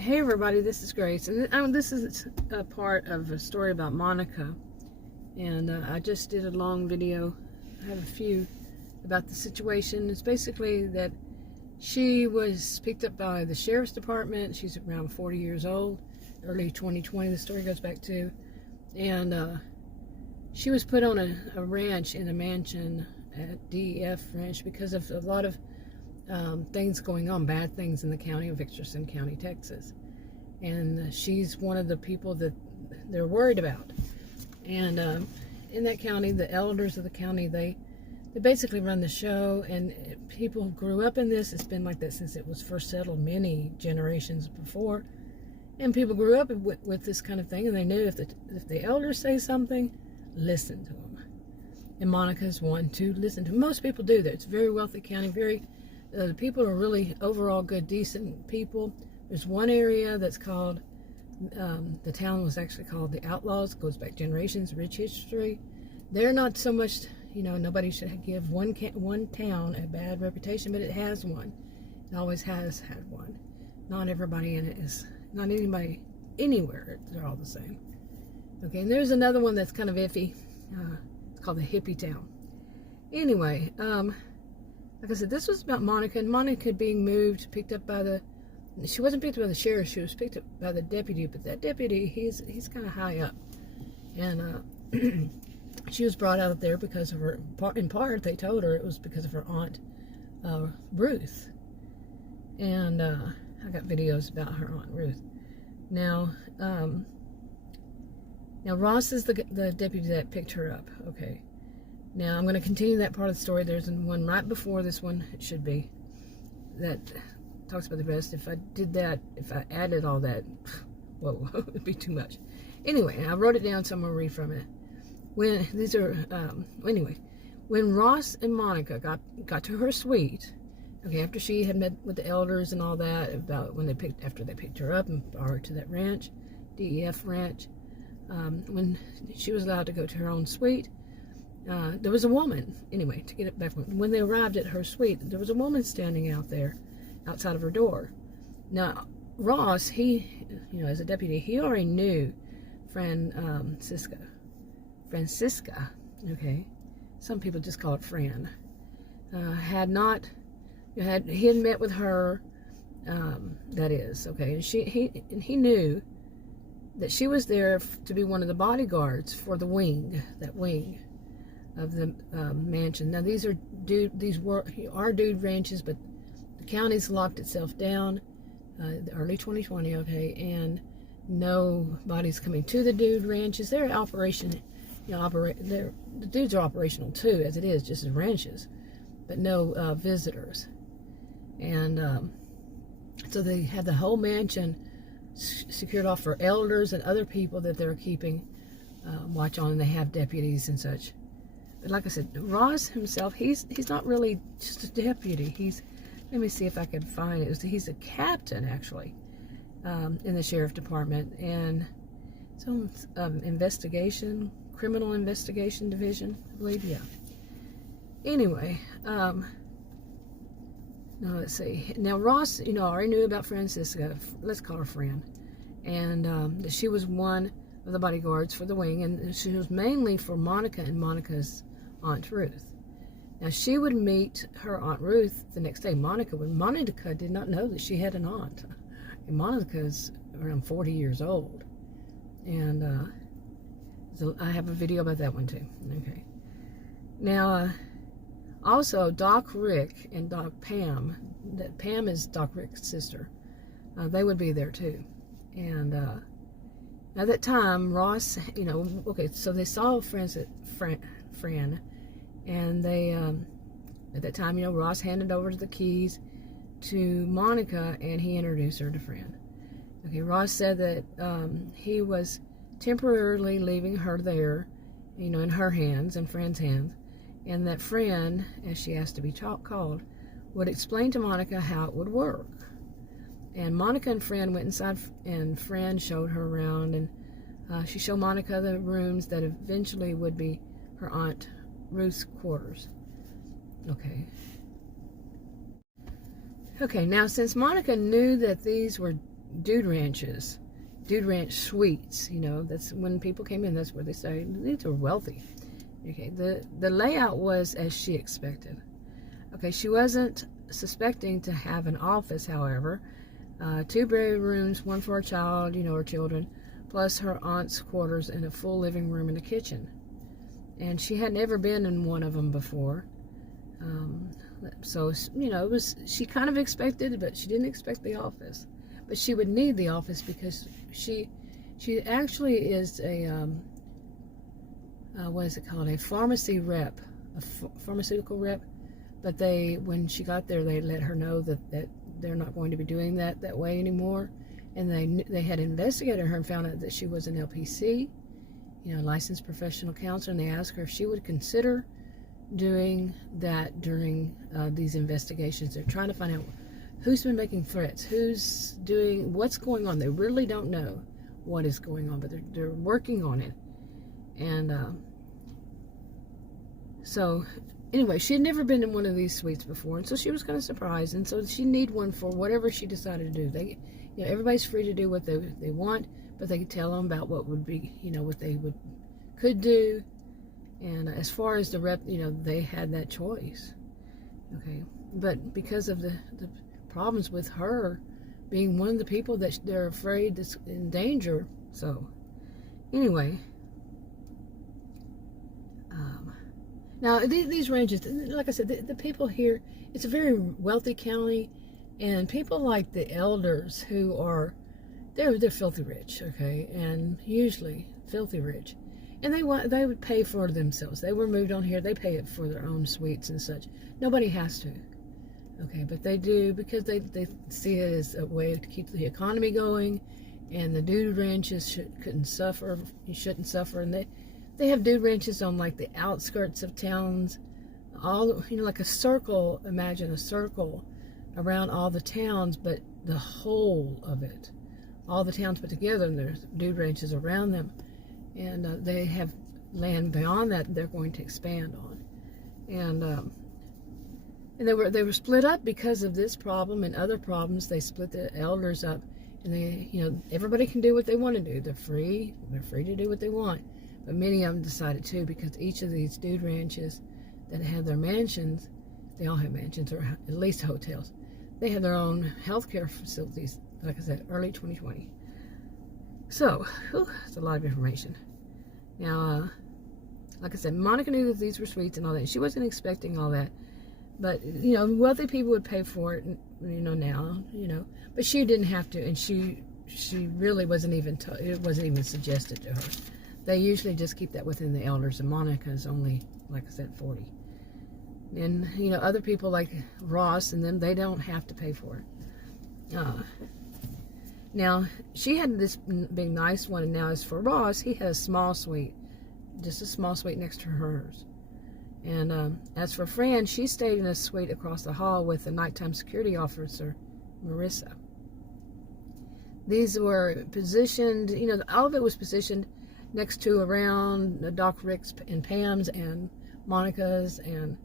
Hey everybody, this is Grace, and this is a part of a story about Monica, and I just did a long video. I have a few about the situation. It's basically that she was picked up by the sheriff's department. She's around 40 years old, early 2020 the story goes back to, and she was put on a ranch in a mansion at DEF Ranch because of a lot of things going on, bad things in the county of Richardson County, Texas. And she's one of the people that they're worried about. And in that county, the elders of the county, they basically run the show, and people who grew up in this, it's been like that since it was first settled many generations before. And people grew up with this kind of thing, and they knew if the elders say something, listen to them. And Monica's one to listen to. Most people do that. It's a very wealthy county, the people are really overall good, decent people. There's one area that's called, the town was actually called the Outlaws. It goes back generations, rich history. They're not so much, nobody should give one town a bad reputation, but it has one. It always has had one. Not everybody in it is, not anybody anywhere, they're all the same. Okay, and there's another one that's kind of iffy. It's called the hippie town. Anyway, like I said, this was about Monica, and Monica being picked up by she wasn't picked up by the sheriff, she was picked up by the deputy, but that deputy, he's kind of high up. And she was brought out there because of her, in part, they told her it was because of her aunt, Ruth. And I got videos about her aunt Ruth. Now Ross is the deputy that picked her up, okay. Now, I'm going to continue that part of the story. There's one right before this one, it should be, that talks about the rest. If I did that, if I added all that, whoa, it would be too much. Anyway, I wrote it down, so I'm going to read from it. When Ross and Monica got to her suite, okay, after she had met with the elders and all that, about after they picked her up and brought her to that ranch, DEF Ranch, when she was allowed to go to her own suite, there was a woman, anyway, to get it back, when they arrived at her suite, there was a woman standing out there, outside of her door. Now, Ross, he, as a deputy, he already knew Francisca, okay, some people just call it Fran, he had met with her, that is, okay, and he knew that she was there to be one of the bodyguards for the wing, that wing of the mansion. Now these were dude ranches, but the county's locked itself down, early 2020, okay, and nobody's coming to the dude ranches. They're operation, the dudes are operational too, as it is, just as ranches, but no visitors. And so they had the whole mansion secured off for elders and other people that they're keeping watch on, and they have deputies and such. But like I said, Ross himself, he's not really just a deputy. Let me see if I can find it. He's a captain, actually, in the sheriff department, and some criminal investigation division, I believe, yeah. Anyway, now let's see. Now Ross, already knew about Francisca. Let's call her Fran, and she was one of the bodyguards for the wing, and she was mainly for Monica and Monica's Aunt Ruth. Now, she would meet her Aunt Ruth the next day. Monica did not know that she had an aunt. And Monica's around 40 years old. And so I have a video about that one too. Okay. Now, also, Doc Rick and Doc Pam, Pam is Doc Rick's sister, they would be there too. And at that time, Ross, okay, so they saw Fran, and they, at that time, Ross handed over the keys to Monica, and he introduced her to Fran. Okay, Ross said that he was temporarily leaving her there, in her hands, in Fran's hands, and that Fran, as she asked to be called, would explain to Monica how it would work. And Monica and Fran went inside, and Fran showed her around, and she showed Monica the rooms that eventually would be her Aunt Ruth's quarters. Okay, now since Monica knew that these were dude ranches, dude ranch suites. You know, that's when people came in, that's where they stayed. These are wealthy. Okay, the layout was as she expected. Okay, she wasn't suspecting to have an office, however. 2 bedrooms, 1 for a child, you know, her children, plus her aunt's quarters and a full living room and a kitchen. And she had never been in one of them before. So, you know, she kind of expected it, but she didn't expect the office. But she would need the office because she actually is a, what is it called? A pharmacy rep, a pharmaceutical rep. But when she got there, they let her know that they're not going to be doing that way anymore. And they had investigated her and found out that she was an LPC, you know, licensed professional counselor, and they asked her if she would consider doing that during these investigations. They're trying to find out who's been making threats, what's going on. They really don't know what is going on, but they're working on it. And so anyway, she had never been in one of these suites before, and so she was kind of surprised. And so she need one for whatever she decided to do. You know, everybody's free to do what they want, but they could tell them about what would be, you know, what they could do. And as far as the rep, you know, they had that choice. Okay, but because of the problems with her being one of the people that they're afraid is in danger. So anyway, now these ranges, like I said, the people here, it's a very wealthy county, and people like the elders who are, they're filthy rich, okay, and usually filthy rich, and they would pay for themselves. They were moved on here, they pay it for their own suites and such. Nobody has to, okay, but they do because they see it as a way to keep the economy going, and the dude ranches shouldn't suffer, and they have dude ranches on like the outskirts of towns, all, you know, like a circle. Imagine a circle around all the towns, but the whole of it, all the towns put together, and there's dude ranches around them, and they have land beyond that they're going to expand on, and they were split up because of this problem and other problems. They split the elders up, and they, you know, everybody can do what they want to do. They're free to do what they want. But many of them decided to, because each of these dude ranches that have their mansions, they all have mansions, or at least hotels. They have their own healthcare facilities, like I said, early 2020. So, it's a lot of information. Now, like I said, Monica knew that these were suites and all that. She wasn't expecting all that. But, you know, wealthy people would pay for it, you know, now, you know. But she didn't have to, and she really wasn't even, it wasn't even suggested to her. They usually just keep that within the elders, and Monica's only, like I said, 40. And, you know, other people like Ross and them, they don't have to pay for it. Now, she had this big nice one, and now as for Ross, he has a small suite, just a small suite next to hers. And as for Fran, she stayed in a suite across the hall with the nighttime security officer, Marissa. These were positioned, you know, all of it was positioned next to around Doc Rick's and Pam's and Monica's, and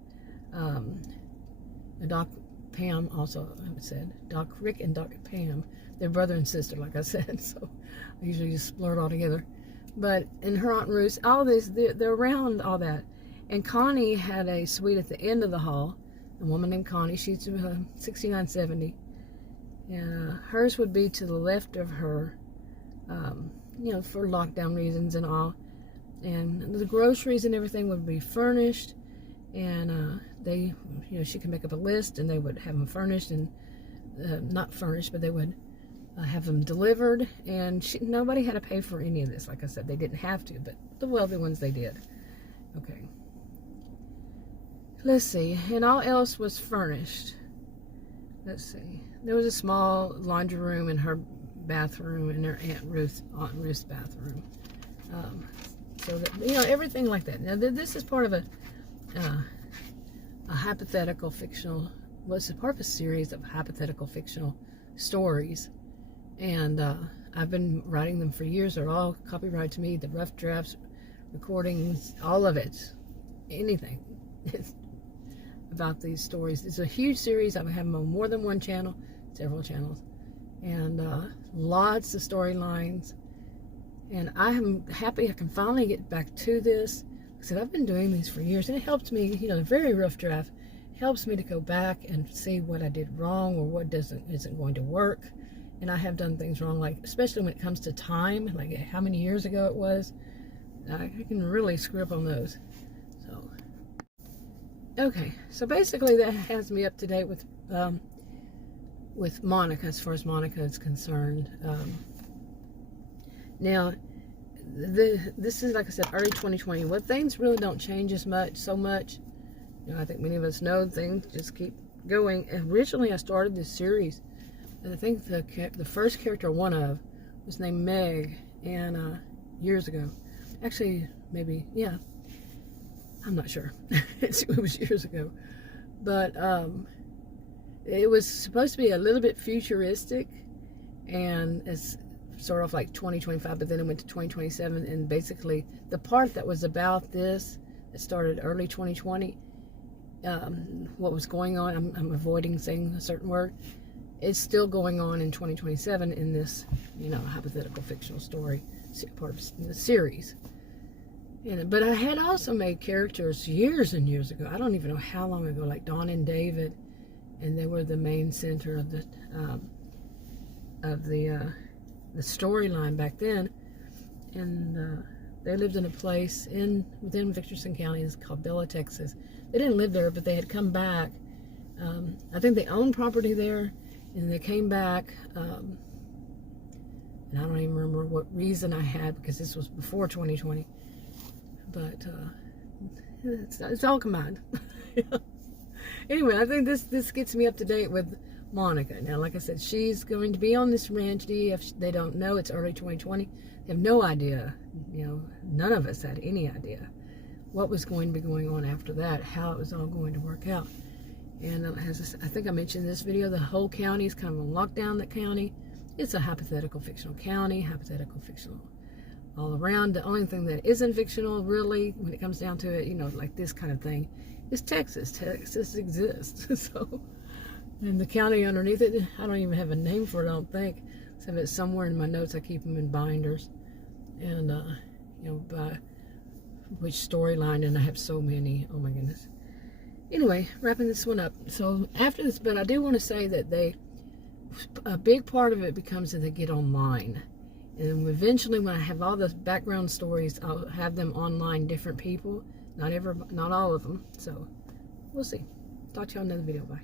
Doc Pam also, I said, Doc Rick and Doc Pam. They're brother and sister, like I said, so I usually just blur it all together. But in her Aunt Ruth, all this, they're around all that. And Connie had a suite at the end of the hall, a woman named Connie. She's 6970. And hers would be to the left of her, you know, for lockdown reasons and all. And the groceries and everything would be furnished. And they, you know, she could make up a list, and they would have them furnished, and not furnished, but they would have them delivered. And nobody had to pay for any of this. Like I said, they didn't have to, but the wealthy ones, they did. Okay. Let's see. And all else was furnished. Let's see. There was a small laundry room in her bathroom, and her Aunt Ruth's bathroom. So that, you know, everything like that. Now, this is part of a hypothetical fictional, was part of a series of hypothetical fictional stories, and I've been writing them for years. They're all copyrighted to me, the rough drafts, recordings, all of it, anything about these stories. It's a huge series. I have them on more than one channel, several channels, and lots of storylines. And I am happy I can finally get back to this. Like I said, I've been doing these for years, and it helps me, you know, a very rough draft helps me to go back and see what I did wrong or what isn't going to work. And I have done things wrong, like especially when it comes to time, like how many years ago it was. I can really screw up on those. So, okay, so basically that has me up to date with Monica, as far as Monica is concerned. Now, this is, like I said, early 2020. Well, things really don't change so much. You know, I think many of us know things just keep going. Originally, I started this series, and I think the first character one of was named Meg, and years ago. Actually, maybe, yeah. I'm not sure. It was years ago. But it was supposed to be a little bit futuristic, and it's sort of like 2025, but then it went to 2027, and basically the part that was about this, it started early 2020, what was going on, I'm avoiding saying a certain word, it's still going on in 2027 in this, you know, hypothetical fictional story, part of the series. But I had also made characters years and years ago, I don't even know how long ago, like Dawn and David, and they were the main center of the storyline back then. And they lived in a place within Victorson County. It's called Bella, Texas. They didn't live there, but they had come back. I think they owned property there, and they came back. And I don't even remember what reason I had, because this was before 2020. But it's all combined. Anyway, I think this gets me up to date with Monica. Now, like I said, she's going to be on this ranch. If they don't know, it's early 2020. They have no idea. You know, none of us had any idea what was going to be going on after that, how it was all going to work out. And I think I mentioned in this video, the whole county is kind of on lockdown. That county, it's a hypothetical fictional county, hypothetical fictional all around. The only thing that isn't fictional, really, when it comes down to it, you know, like this kind of thing, is Texas. Texas exists. So, and the county underneath it, I don't even have a name for it, I don't think. So it's somewhere in my notes. I keep them in binders. And, you know, by which storyline, and I have so many. Oh my goodness. Anyway, wrapping this one up. So after this, but I do want to say that a big part of it becomes that they get online. And eventually, when I have all the background stories, I'll have them online, different people. Not all of them. So, we'll see. Talk to you on another video. Bye.